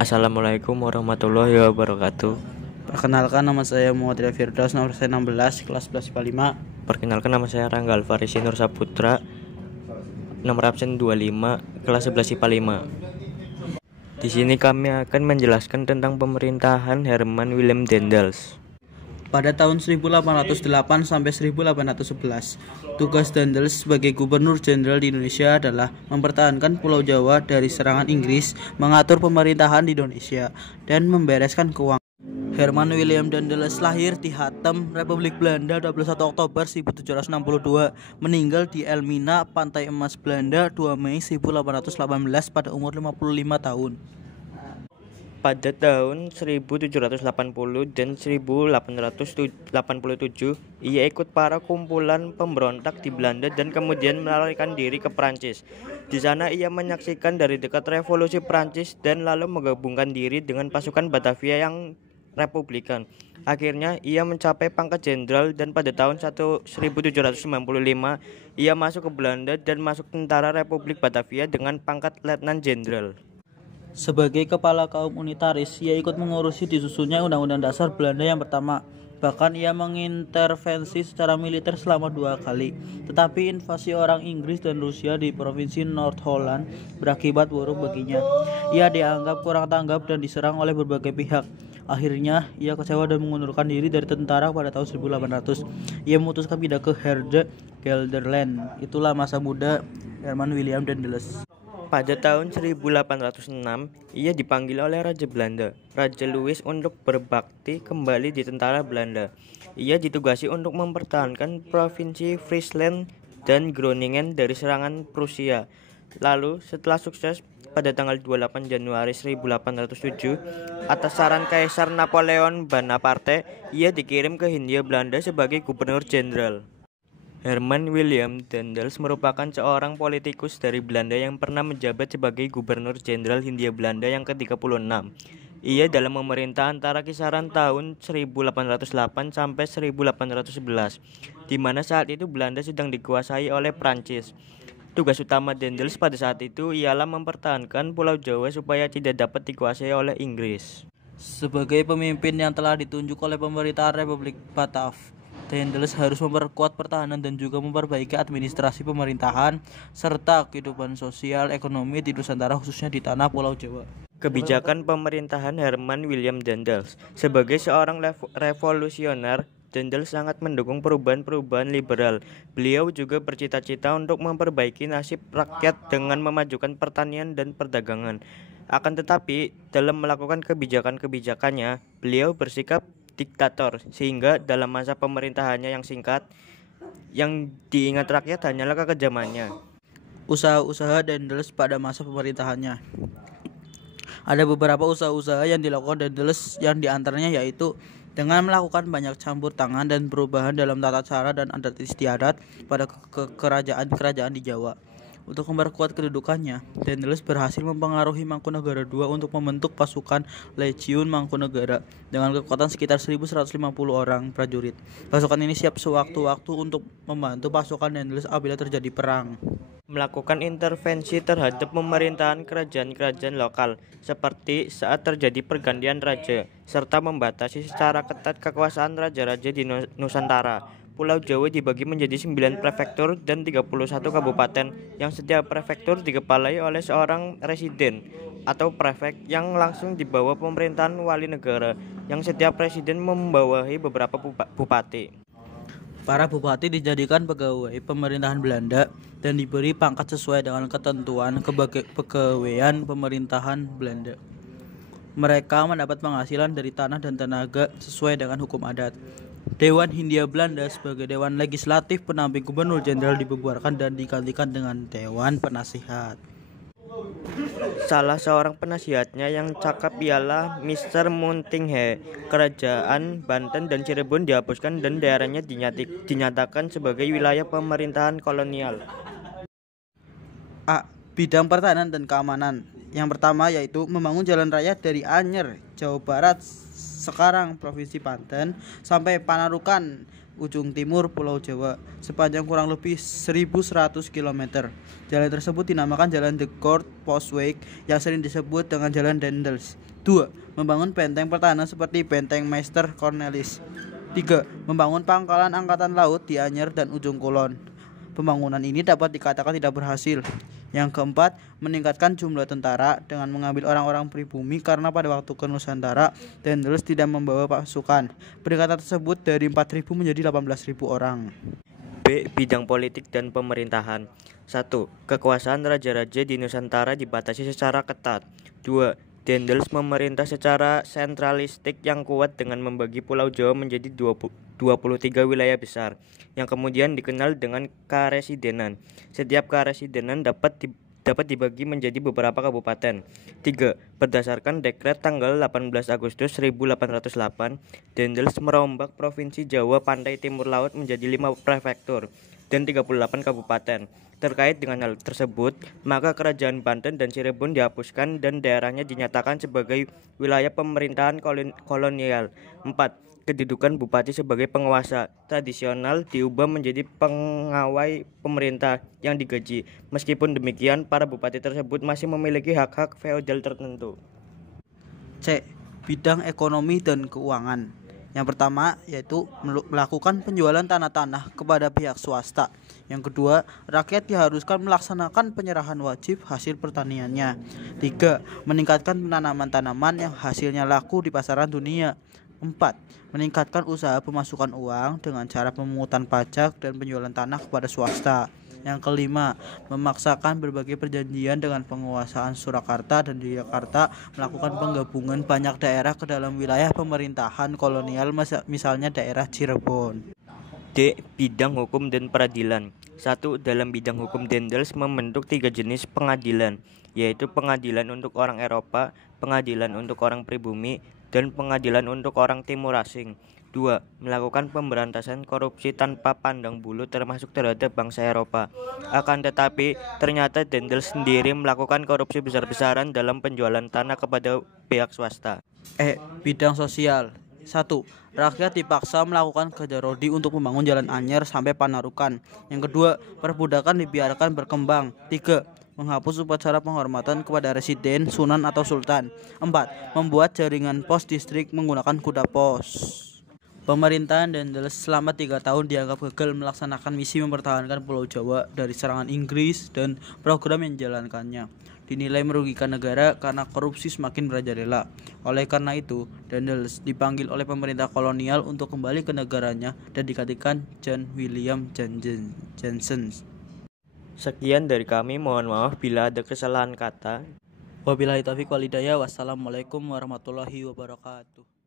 Assalamualaikum warahmatullahi wabarakatuh. Perkenalkan, nama saya Muhammad Firdaus, nomor saya 16, kelas 11 IPA 5. Perkenalkan, nama saya Rangga Alfarisi Nur Saputra, nomor absen 25, kelas 11 IPA 5. Di sini kami akan menjelaskan tentang pemerintahan Herman Willem Daendels. Pada tahun 1808 sampai 1811, tugas Daendels sebagai Gubernur Jenderal di Indonesia adalah mempertahankan Pulau Jawa dari serangan Inggris, mengatur pemerintahan di Indonesia, dan membereskan keuangan. Herman Willem Daendels lahir di Hattem, Republik Belanda 21 Oktober 1762, meninggal di Elmina, Pantai Emas, Belanda 2 Mei 1818 pada umur 55 tahun. Pada tahun 1780 dan 1887, ia ikut para kumpulan pemberontak di Belanda dan kemudian melarikan diri ke Prancis. Di sana ia menyaksikan dari dekat revolusi Prancis dan lalu menggabungkan diri dengan pasukan Batavia yang Republikan. Akhirnya ia mencapai pangkat jenderal dan pada tahun 1795 ia masuk ke Belanda dan masuk tentara Republik Batavia dengan pangkat letnan jenderal. Sebagai kepala kaum unitaris, ia ikut mengurusi disusunnya Undang-Undang Dasar Belanda yang pertama. Bahkan ia mengintervensi secara militer selama 2 kali. Tetapi invasi orang Inggris dan Rusia di provinsi North Holland berakibat buruk baginya. Ia dianggap kurang tanggap dan diserang oleh berbagai pihak. Akhirnya ia kecewa dan mengundurkan diri dari tentara pada tahun 1800. Ia memutuskan pindah ke Herde Gelderland. Itulah masa muda Herman Willem Daendels. Pada tahun 1806, ia dipanggil oleh Raja Belanda, Raja Louis, untuk berbakti kembali di tentara Belanda. Ia ditugasi untuk mempertahankan provinsi Friesland dan Groningen dari serangan Prusia. Lalu, setelah sukses, pada tanggal 28 Januari 1807, atas saran Kaisar Napoleon Bonaparte, ia dikirim ke Hindia Belanda sebagai Gubernur Jenderal. Herman Willem Daendels merupakan seorang politikus dari Belanda yang pernah menjabat sebagai Gubernur Jenderal Hindia Belanda yang ke-36. Ia dalam memerintah antara kisaran tahun 1808 sampai 1811, di mana saat itu Belanda sedang dikuasai oleh Prancis. Tugas utama Daendels pada saat itu ialah mempertahankan Pulau Jawa supaya tidak dapat dikuasai oleh Inggris. Sebagai pemimpin yang telah ditunjuk oleh pemerintahan Republik Batavia, Daendels harus memperkuat pertahanan dan juga memperbaiki administrasi pemerintahan serta kehidupan sosial ekonomi di Nusantara, khususnya di tanah Pulau Jawa. Kebijakan pemerintahan Herman Willem Daendels. Sebagai seorang revolusioner, Daendels sangat mendukung perubahan-perubahan liberal. Beliau juga bercita-cita untuk memperbaiki nasib rakyat dengan memajukan pertanian dan perdagangan. Akan tetapi, dalam melakukan kebijakan-kebijakannya, beliau bersikap diktator, sehingga dalam masa pemerintahannya yang singkat, yang diingat rakyat hanyalah kekejamannya. Usaha-usaha Daendels pada masa pemerintahannya. Ada beberapa usaha-usaha yang dilakukan Daendels, yang diantaranya yaitu dengan melakukan banyak campur tangan dan perubahan dalam tata cara dan adat istiadat pada kerajaan-kerajaan di Jawa. Untuk memperkuat kedudukannya, Daendels berhasil mempengaruhi Mangkunegara II untuk membentuk pasukan Legiun Mangkunegara dengan kekuatan sekitar 1.150 orang prajurit. Pasukan ini siap sewaktu-waktu untuk membantu pasukan Daendels apabila terjadi perang. Melakukan intervensi terhadap pemerintahan kerajaan-kerajaan lokal, seperti saat terjadi pergantian raja, serta membatasi secara ketat kekuasaan raja-raja di Nusantara. Pulau Jawa dibagi menjadi 9 prefektur dan 31 kabupaten, yang setiap prefektur dikepalai oleh seorang residen atau prefek yang langsung di bawah pemerintahan wali negara, yang setiap presiden membawahi beberapa bupati. Para bupati dijadikan pegawai pemerintahan Belanda dan diberi pangkat sesuai dengan ketentuan kepegawaian pemerintahan Belanda. Mereka mendapat penghasilan dari tanah dan tenaga sesuai dengan hukum adat. Dewan Hindia Belanda sebagai dewan legislatif pendamping gubernur jenderal dibubarkan dan digantikan dengan dewan penasihat. Salah seorang penasihatnya yang cakap ialah Mr. Muntinghe. Kerajaan Banten dan Cirebon dihapuskan dan daerahnya dinyatakan sebagai wilayah pemerintahan kolonial. A. Bidang pertahanan dan keamanan. Yang pertama yaitu membangun jalan raya dari Anyer, Jawa Barat, sekarang Provinsi Banten, sampai Panarukan, ujung timur Pulau Jawa sepanjang kurang lebih 1.100 km. Jalan tersebut dinamakan Jalan The Court Postweg yang sering disebut dengan Jalan Daendels. 2. Membangun benteng pertahanan seperti Benteng Meister Cornelis. 3. Membangun pangkalan angkatan laut di Anyer dan Ujung Kulon. Pembangunan ini dapat dikatakan tidak berhasil. Yang keempat, meningkatkan jumlah tentara dengan mengambil orang-orang pribumi karena pada waktu ke Nusantara, Daendels tidak membawa pasukan. Peningkatan tersebut dari 4.000 menjadi 18.000 orang. B. Bidang politik dan pemerintahan. 1. Kekuasaan raja-raja di Nusantara dibatasi secara ketat. 2. Daendels memerintah secara sentralistik yang kuat dengan membagi Pulau Jawa menjadi 23 wilayah besar yang kemudian dikenal dengan karesidenan. Setiap karesidenan dapat dibagi menjadi beberapa kabupaten. 3. Berdasarkan dekret tanggal 18 Agustus 1808, Daendels merombak Provinsi Jawa Pantai Timur Laut menjadi 5 prefektur dan 38 kabupaten. Terkait dengan hal tersebut, maka Kerajaan Banten dan Cirebon dihapuskan dan daerahnya dinyatakan sebagai wilayah pemerintahan kolonial. 4. Kedudukan bupati sebagai penguasa tradisional diubah menjadi pengawal pemerintah yang digaji. Meskipun demikian, para bupati tersebut masih memiliki hak-hak feodal tertentu. C. Bidang ekonomi dan keuangan. Yang pertama yaitu melakukan penjualan tanah-tanah kepada pihak swasta. Yang kedua, rakyat diharuskan melaksanakan penyerahan wajib hasil pertaniannya. 3. Meningkatkan penanaman tanaman yang hasilnya laku di pasaran dunia. 4. Meningkatkan usaha pemasukan uang dengan cara pemungutan pajak dan penjualan tanah kepada swasta. Yang kelima, memaksakan berbagai perjanjian dengan penguasaan Surakarta dan Yogyakarta melakukan penggabungan banyak daerah ke dalam wilayah pemerintahan kolonial, misalnya daerah Cirebon. D. Bidang hukum dan peradilan. 1. Dalam bidang hukum, Daendels membentuk 3 jenis pengadilan, yaitu pengadilan untuk orang Eropa, pengadilan untuk orang pribumi, dan pengadilan untuk orang timur asing. 2. Melakukan pemberantasan korupsi tanpa pandang bulu termasuk terhadap bangsa Eropa. Akan tetapi, ternyata Daendels sendiri melakukan korupsi besar-besaran dalam penjualan tanah kepada pihak swasta. Bidang sosial. 1. Rakyat dipaksa melakukan kerja rodi untuk membangun jalan Anyer sampai Panarukan. Yang kedua, perbudakan dibiarkan berkembang. 3. Menghapus upacara penghormatan kepada residen, sunan atau sultan. 4. Membuat jaringan pos distrik menggunakan kuda pos. Pemerintahan Daendels selama 3 tahun dianggap gagal melaksanakan misi mempertahankan Pulau Jawa dari serangan Inggris dan program yang dijalankannya dinilai merugikan negara karena korupsi semakin merajalela. Oleh karena itu, Daendels dipanggil oleh pemerintah kolonial untuk kembali ke negaranya dan digantikan John William Johnson. Sekian dari kami, mohon maaf bila ada kesalahan kata. Wabillahi taufiq wal hidayah. Wassalamualaikum warahmatullahi wabarakatuh.